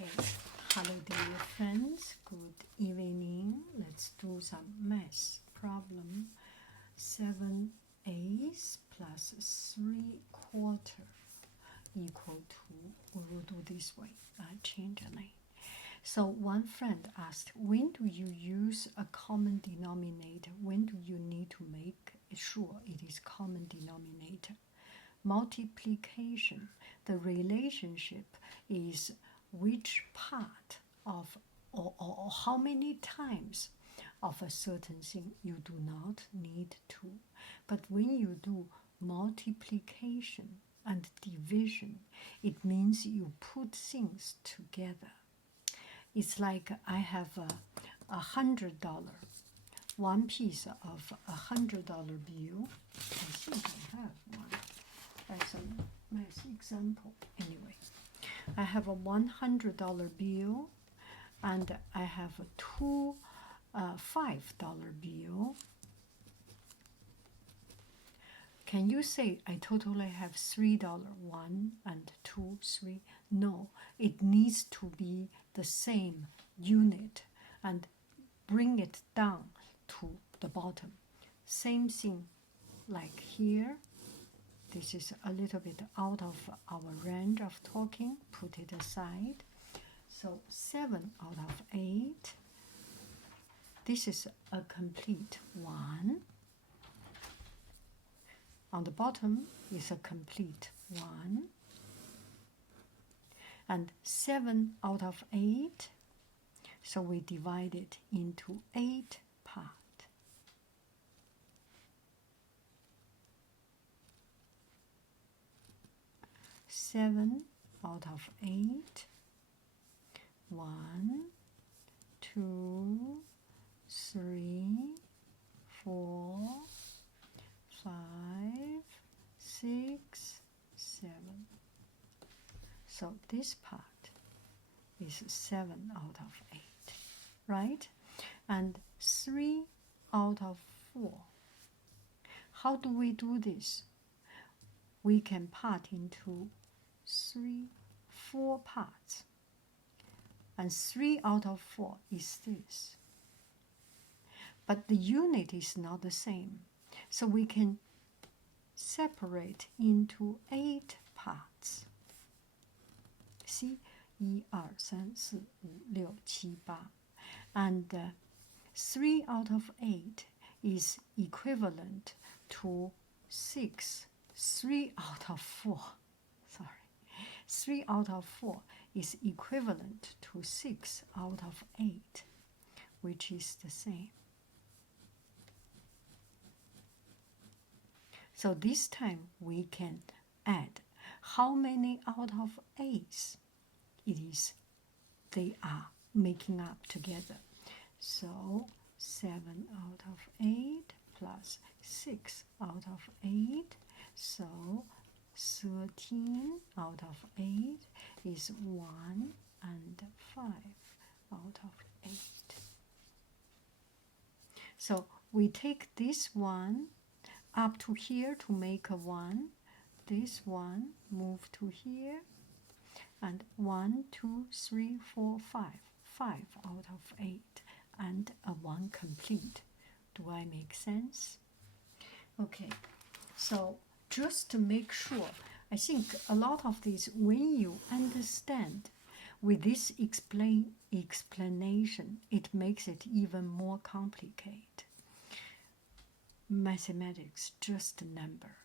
Okay, hello dear friends, good evening. Let's do some math problem. 7/8 plus 3/4 equal to, we will do this way, change the name. So one friend asked, when do you use a common denominator? When do you need to make sure it is common denominator? Multiplication, the relationship is which part of or how many times of a certain thing you do not need to. But when you do multiplication and division, it means you put things together. It's like I have $100, one piece of $100 bill. I think I have one. That's a nice example. Anyway, I have a $100 bill, and I have two $5 bill. Can you say I totally have $3? 1 and 2, 3? No, it needs to be the same unit and bring it down to the bottom. Same thing like here. This is a little bit out of our range of talking. Put it aside. So 7 out of 8. This is a complete 1. On the bottom is a complete 1. And 7 out of 8. So we divide it into 8 parts. 7 out of 8. 1, 2, 3, 4, 5, 6, 7. So this part is 7 out of 8, right? And 3 out of 4. How do we do this? We can part into 4 parts. And 3 out of 4 is this. But the unit is not the same. So we can separate into 8 parts. See? 1, 2, 3, 4, 5, 6, 7, 8. And 3 out of 8 is equivalent to 6. 3 out of 4. Sorry. 3 out of 4 is equivalent to 6 out of 8, which is the same. So this time we can add how many out of 8 it is they are making up together. So 7 out of 8 plus 6 out of 8. So 13 out of 8 is 1 and 5 out of 8. So we take this one up to here to make a 1. This one move to here. And 1, 2, 3, 4, 5. 5 out of 8. And a 1 complete. Do I make sense? Okay, so just to make sure, I think a lot of these, when you understand with this explanation, it makes it even more complicated. Mathematics, just a number.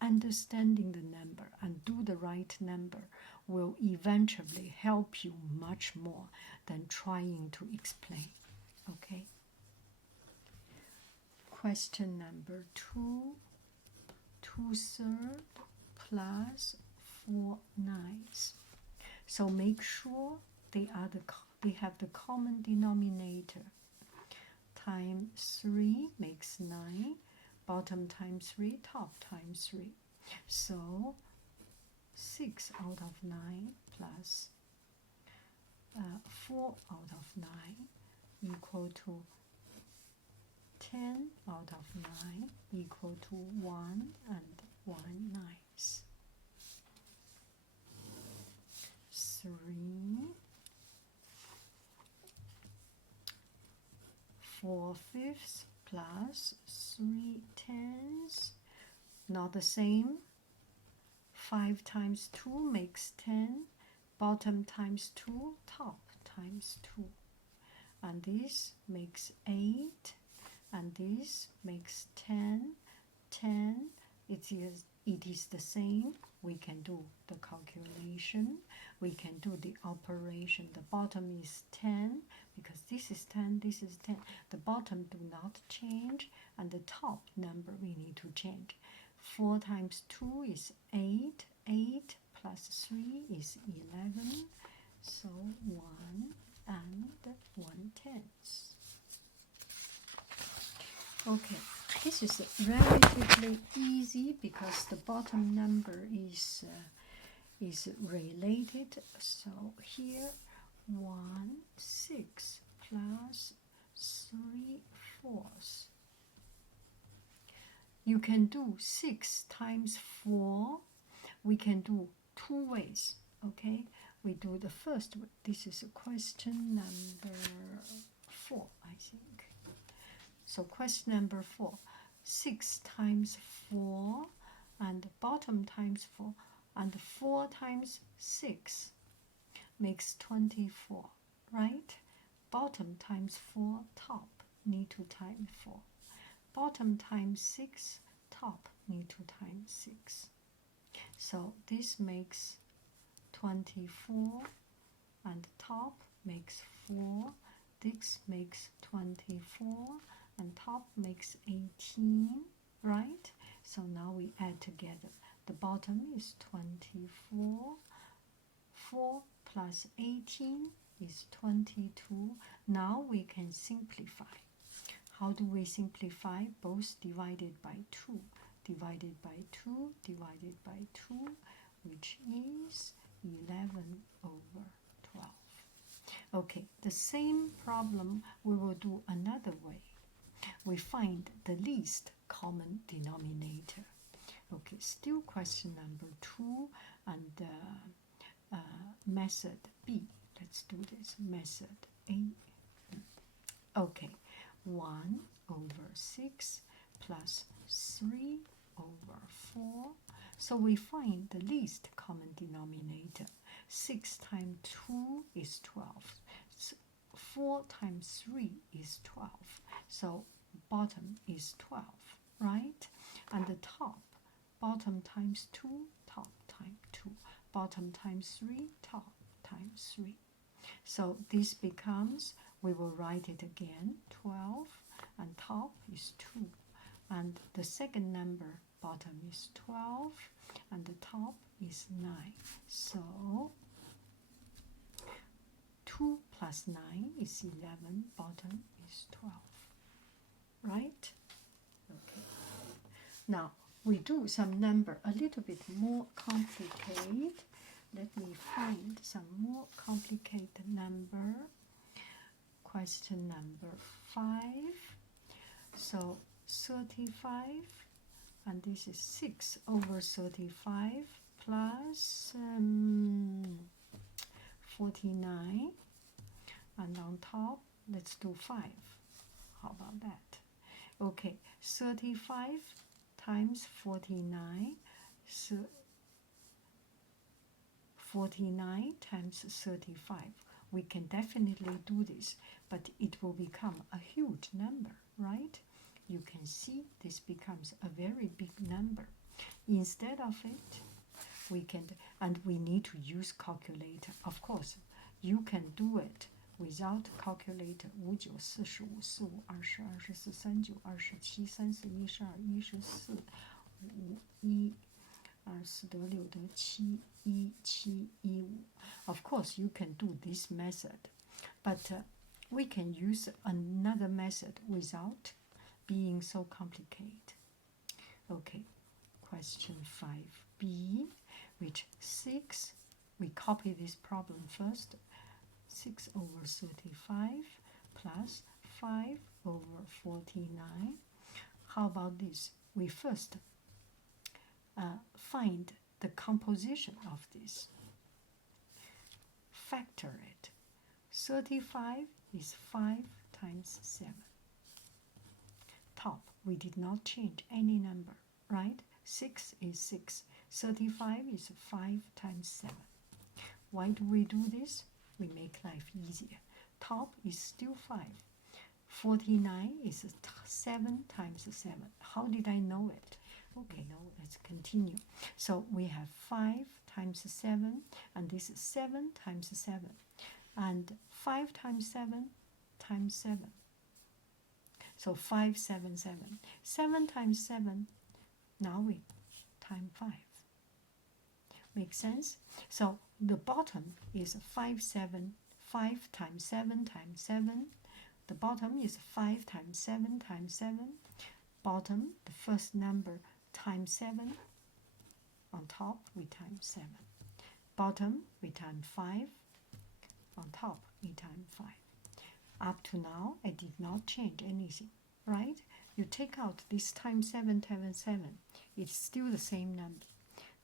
Understanding the number and do the right number will eventually help you much more than trying to explain. Okay? Question number 2. 2/3 plus 4/9. So make sure they have the common denominator. Times 3 makes 9. Bottom times 3, top times 3. So 6 out of 9 plus 4 out of 9 equal to 10 out of 9 equal to 1 and 1/9. 3 4/5 plus 3/10. Not the same. 5 times 2 makes 10. Bottom times 2, top times 2. And this makes 8. And this makes 10. 10. It is the same. We can do the calculation. We can do the operation. The bottom is 10 because this is 10, this is 10. The bottom do not change, and the top number we need to change. 4 times 2 is 8. 8 plus 3 is 11. So 1 and 1/10. Okay, this is relatively easy because the bottom number is related. So here 1/6 plus 3/4. You can do 6 times 4. We can do 2 ways. Okay, we do the first way. This is question number 4, I think. So question number 4, 6 times 4 and bottom times 4 and 4 times 6 makes 24, right? Bottom times 4, top need to times 4. Bottom times 6, top need to times 6. So this makes 24 and top makes 4. This makes 24 and top makes 18, right? So now we add together. The bottom is 24. 4 plus 18 is 22. Now we can simplify. How do we simplify? Both divided by 2. Divided by 2, divided by 2, which is 11/12. Okay, the same problem we will do another way. We find the least common denominator. Okay, still question number 2 and method B. Let's do this. Method A. Okay, 1/6 plus 3/4. So we find the least common denominator. 6 times 2 is 12. 4 times 3 is 12. So bottom is 12, right? And the top, bottom times 2, top times 2. Bottom times 3, top times 3. So this becomes, we will write it again, 12, and top is 2. And the second number, bottom is 12, and the top is 9. So 2 plus 9 is 11, bottom is 12, right? Okay. Now we do some number a little bit more complicated. Let me find some more complicated number. Question number 5. So 35, and this is 6/35 plus 49, and on top let's do 5. How about that? Okay, 35 times 49, so 49 times 35. We can definitely do this, but it will become a huge number, right? You can see this becomes a very big number. Instead of it, we can, and we need to use calculator. Of course, you can do it without calculator. 5 9 4 5 4 5 20 24 27 37 31 12 14 15 2 4 得6得7 17 15. Of course, you can do this method, but we can use another method without being so complicated. Okay, question 5b, which 6, we copy this problem first. 6/35 plus 5/49. How about this? We first find the composition of this. Factor it. 35 is 5 times 7. top, we did not change any number, right? 6 is 6. 35 is 5 times 7. Why do we do this? We make life easier. Top is still 5. 49 is 7 times 7. How did I know it? Okay, now let's continue. So we have 5 times 7, and this is 7 times 7. And 5 times 7 times 7. So 577. 7 times 7, now we times 5. Make sense? So the bottom is 5 times 7 times 7. The bottom is 5 times 7 times 7. Bottom, the first number, times 7. On top, we times 7. Bottom, we times 5. On top, we times 5. Up to now, I did not change anything, right? You take out this times 7 times 7, it's still the same number.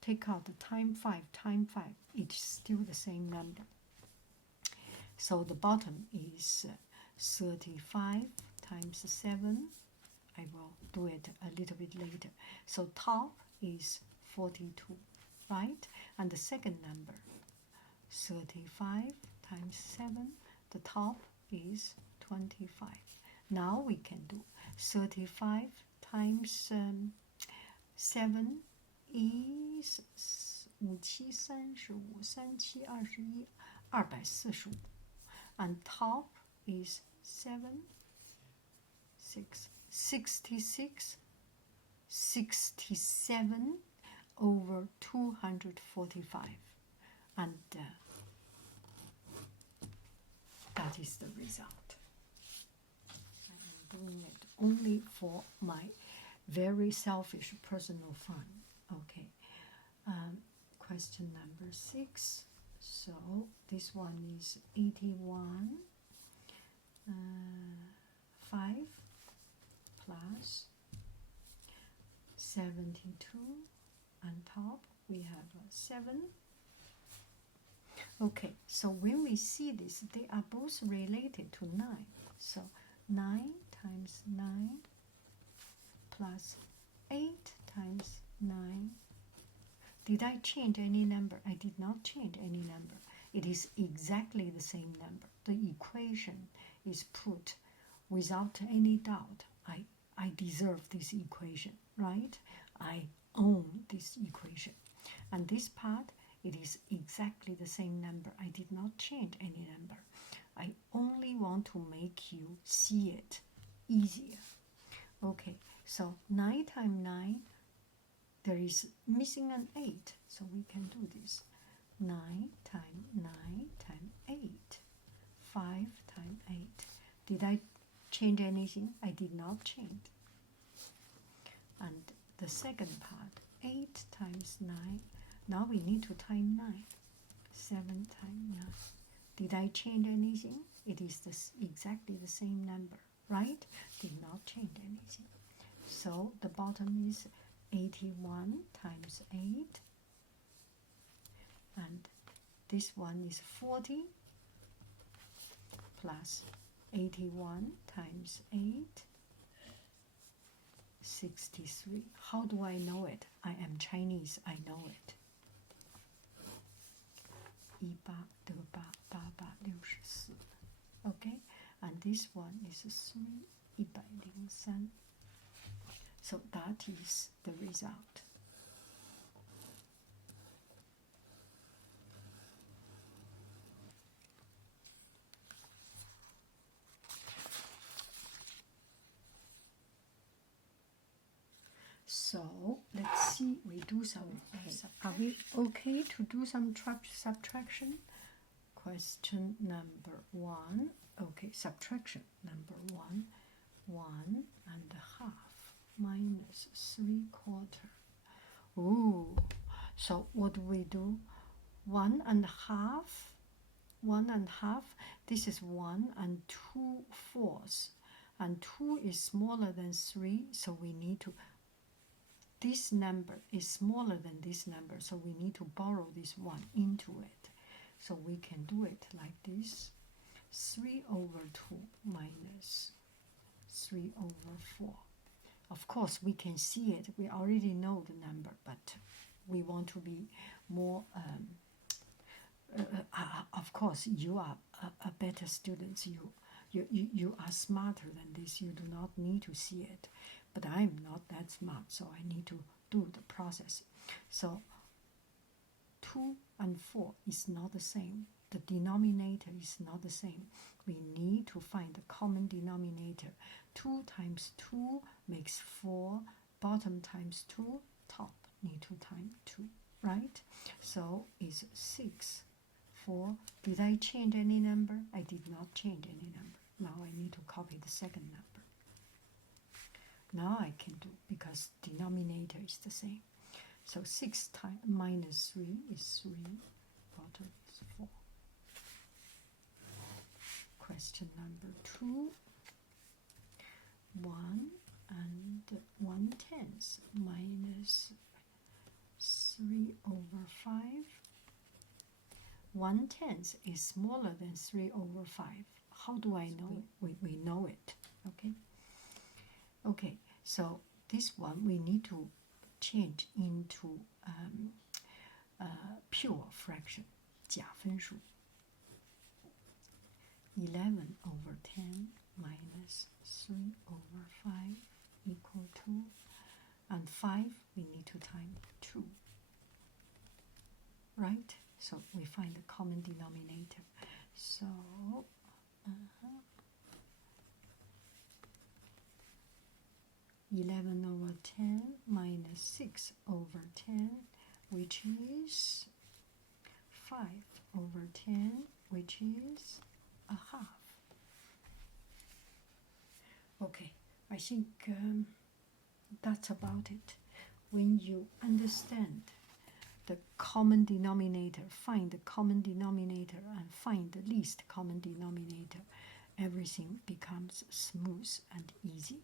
Take out the times 5 times 5, it's still the same number. So the bottom is 35 times 7. I will do it a little bit later. So top is 42, right? And the second number, 35 times 7, the top is 25. Now we can do 35 times 7 is 5 7 35 3 7 21 245. And top is 7 6 66 67 over 245, and that is the result. I am doing it only for my very selfish personal fun. Okay. Question number 6. So this one is 81 5 plus 72, and top we have 7. Okay, so when we see this, they are both related to 9. So 9 times 9 plus 8 times 9. Did I change any number? I did not change any number. It is exactly the same number. The equation is put without any doubt. I deserve this equation, right? I own this equation. And this part, it is exactly the same number. I did not change any number. I only want to make you see it easier. Okay, so 9 times 9, there is missing an 8, so we can do this. 9 times 9 times 8. 5 times 8. Did I change anything? I did not change. And the second part, 8 times 9. Now we need to times 9. 7 times 9. Did I change anything? It is exactly the same number, right? Did not change anything. So the bottom is 81 times 8. And this one is 40 plus 81 times 8. 63. How do I know it? I am Chinese, I know it. 18得8，8864。Okay, and this one is 3，103. So that is the result. So let's see, we do some, are we okay to do some subtraction? Question number 1. Okay, subtraction number 1. 1½ minus 3/4. Ooh, so what do we do? 1½ 1½ this is 1 and 2/4, and 2 is smaller than 3, so we need to, this number is smaller than this number, so we need to borrow this 1 into it. So we can do it like this. 3/2 minus 3/4. Of course, we can see it. We already know the number, but we want to be more. Of course, you are a better student. You are smarter than this. You do not need to see it. But I'm not that smart, so I need to do the process. So 2 and 4 is not the same. The denominator is not the same. We need to find the common denominator. 2 times 2 makes 4. Bottom times 2, top need to times 2, right? So it's 6. 4. Did I change any number? I did not change any number. Now I need to copy the second number. Now I can do, because denominator is the same. So 6 times minus 3 is 3. Bottom is 4. Question number 2. 1 and 1/10 minus 3 over 5. 1/10 is smaller than 3 over 5. How do I know? We know it. Okay. Okay. So this one we need to change into pure fraction, 假分数. 11 over 10 minus 3 over 5 equal to, and 5 we need to times 2, right? So we find the common denominator. So 11 over 10 minus 6 over 10, which is 5 over 10, which is a half. Okay, I think that's about it. When you understand the common denominator, find the common denominator and find the least common denominator, everything becomes smooth and easy.